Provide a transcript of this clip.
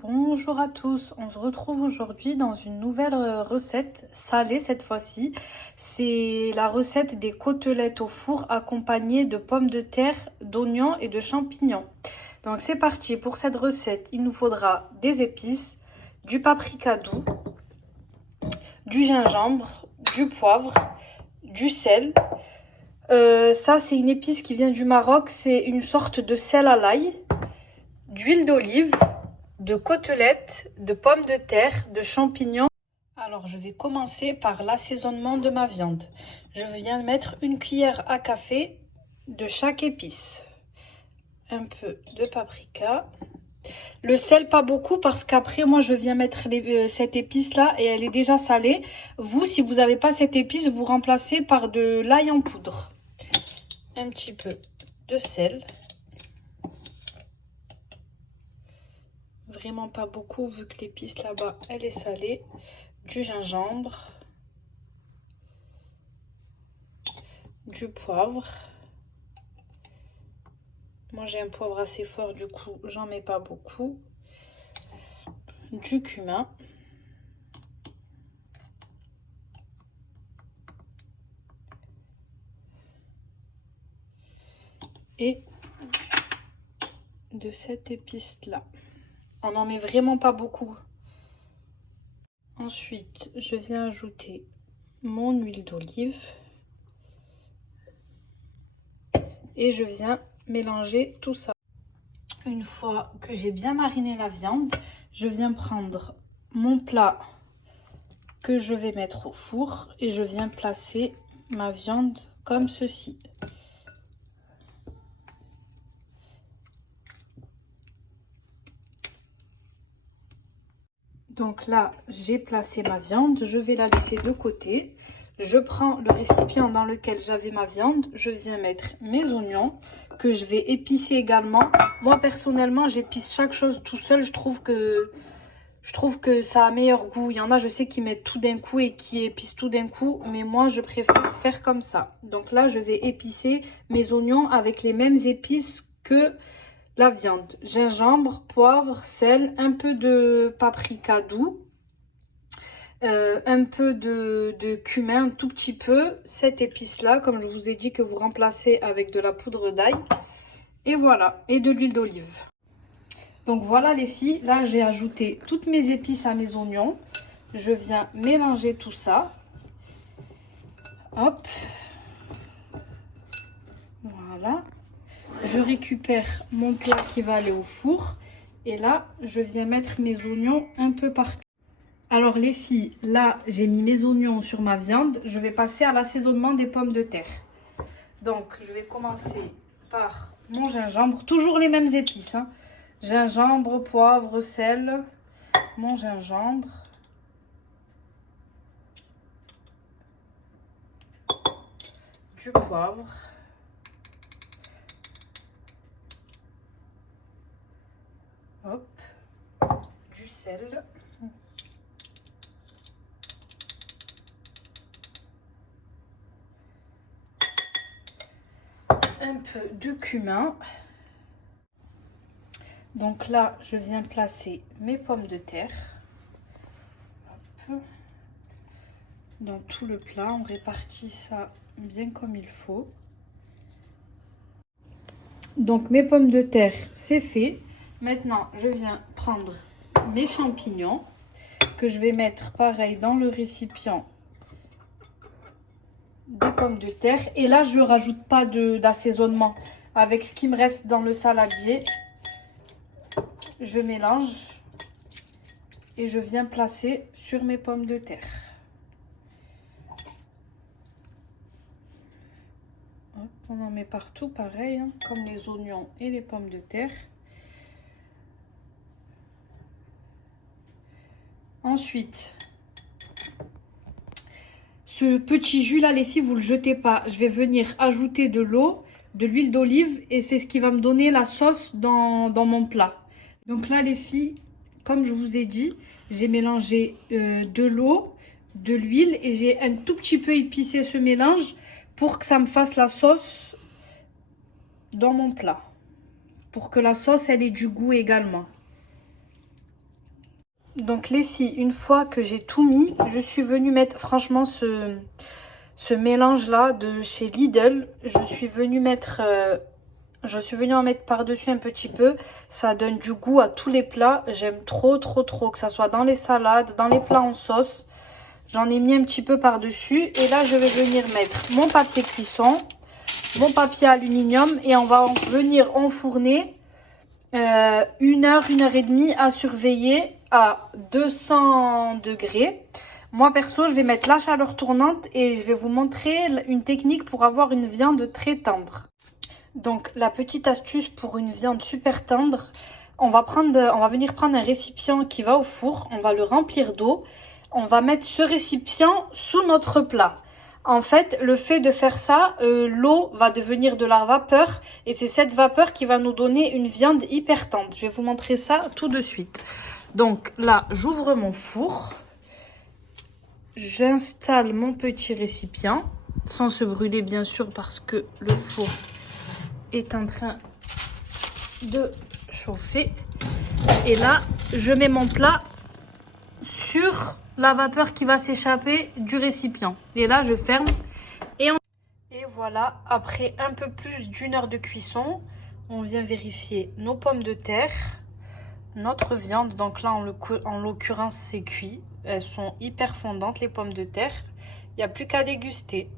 Bonjour à tous, on se retrouve aujourd'hui dans une nouvelle recette salée cette fois-ci. C'est la recette des côtelettes au four accompagnées de pommes de terre, d'oignons et de champignons. Donc c'est parti pour cette recette. Il nous faudra des épices, du paprika doux, du gingembre, du poivre, du sel. Ça c'est une épice qui vient du Maroc, c'est une sorte de sel à l'ail, d'huile d'olive, de côtelettes, de pommes de terre, de champignons. Alors, je vais commencer par l'assaisonnement de ma viande. Je viens mettre une cuillère à café de chaque épice. Un peu de paprika. Le sel, pas beaucoup, parce qu'après, moi, je viens mettre cette épice-là et elle est déjà salée. Vous, si vous n'avez pas cette épice, vous remplacez par de l'ail en poudre. Un petit peu de sel. Vraiment pas beaucoup vu que l'épice là-bas elle est salée. Du gingembre, du poivre. Moi j'ai un poivre assez fort, du coup j'en mets pas beaucoup. Du cumin. Et de cette épice là. On n'en met vraiment pas beaucoup. Ensuite, je viens ajouter mon huile d'olive. Et je viens mélanger tout ça. Une fois que j'ai bien mariné la viande, je viens prendre mon plat que je vais mettre au four et je viens placer ma viande comme ceci. Donc là, j'ai placé ma viande, je vais la laisser de côté. Je prends le récipient dans lequel j'avais ma viande, je viens mettre mes oignons que je vais épicer également. Moi personnellement, j'épice chaque chose tout seul, je trouve que ça a meilleur goût. Il y en a, je sais, qui mettent tout d'un coup et qui épicent tout d'un coup, mais moi je préfère faire comme ça. Donc là, je vais épicer mes oignons avec les mêmes épices que la viande. Gingembre, poivre, sel, un peu de paprika doux, un peu de cumin, un tout petit peu. Cette épice là, comme je vous ai dit, que vous remplacez avec de la poudre d'ail. Et voilà, et de l'huile d'olive. Donc voilà les filles, là j'ai ajouté toutes mes épices à mes oignons. Je viens mélanger tout ça. Hop. Voilà. Je récupère mon plat qui va aller au four. Et là, je viens mettre mes oignons un peu partout. Alors les filles, là, j'ai mis mes oignons sur ma viande. Je vais passer à l'assaisonnement des pommes de terre. Donc, je vais commencer par mon gingembre. Toujours les mêmes épices, hein. Gingembre, poivre, sel. Mon gingembre. Du poivre. Hop. Du sel. Un peu de cumin. Donc là, je viens placer mes pommes de terre. Hop. Dans tout le plat, on répartit ça bien comme il faut. Donc mes pommes de terre, c'est fait. Maintenant, je viens prendre mes champignons que je vais mettre pareil dans le récipient des pommes de terre. Et là, je ne rajoute pas d'assaisonnement. Avec ce qui me reste dans le saladier, je mélange et je viens placer sur mes pommes de terre. Hop, on en met partout, pareil, hein, comme les oignons et les pommes de terre. Ensuite, ce petit jus là, les filles, vous le jetez pas. Je vais venir ajouter de l'eau, de l'huile d'olive et c'est ce qui va me donner la sauce dans mon plat. Donc là, les filles, comme je vous ai dit, j'ai mélangé de l'eau, de l'huile et j'ai un tout petit peu épicé ce mélange pour que ça me fasse la sauce dans mon plat. Pour que la sauce, elle ait du goût également. Donc les filles, une fois que j'ai tout mis, je suis venue mettre, franchement, ce mélange-là de chez Lidl, je suis venue en mettre par-dessus un petit peu. Ça donne du goût à tous les plats. J'aime trop, trop, trop, que ça soit dans les salades, dans les plats en sauce. J'en ai mis un petit peu par-dessus. Et là, je vais venir mettre mon papier cuisson, mon papier aluminium. Et on va venir enfourner 1 heure et demie à surveiller à 200 degrés. Moi perso, je vais mettre la chaleur tournante et je vais vous montrer une technique pour avoir une viande très tendre. Donc la petite astuce pour une viande super tendre, on va venir prendre un récipient qui va au four, on va le remplir d'eau, on va mettre ce récipient sous notre plat. En fait, le fait de faire ça, l'eau va devenir de la vapeur et c'est cette vapeur qui va nous donner une viande hyper tendre. Je vais vous montrer ça tout de suite. Donc là, j'ouvre mon four. J'installe mon petit récipient, sans se brûler bien sûr parce que le four est en train de chauffer. Et là, je mets mon plat sur la vapeur qui va s'échapper du récipient. Et là, je ferme. Et voilà, après un peu plus d'1 heure de cuisson, on vient vérifier nos pommes de terre, notre viande. Donc là, en l'occurrence, c'est cuit. Elles sont hyper fondantes, les pommes de terre. Il n'y a plus qu'à déguster.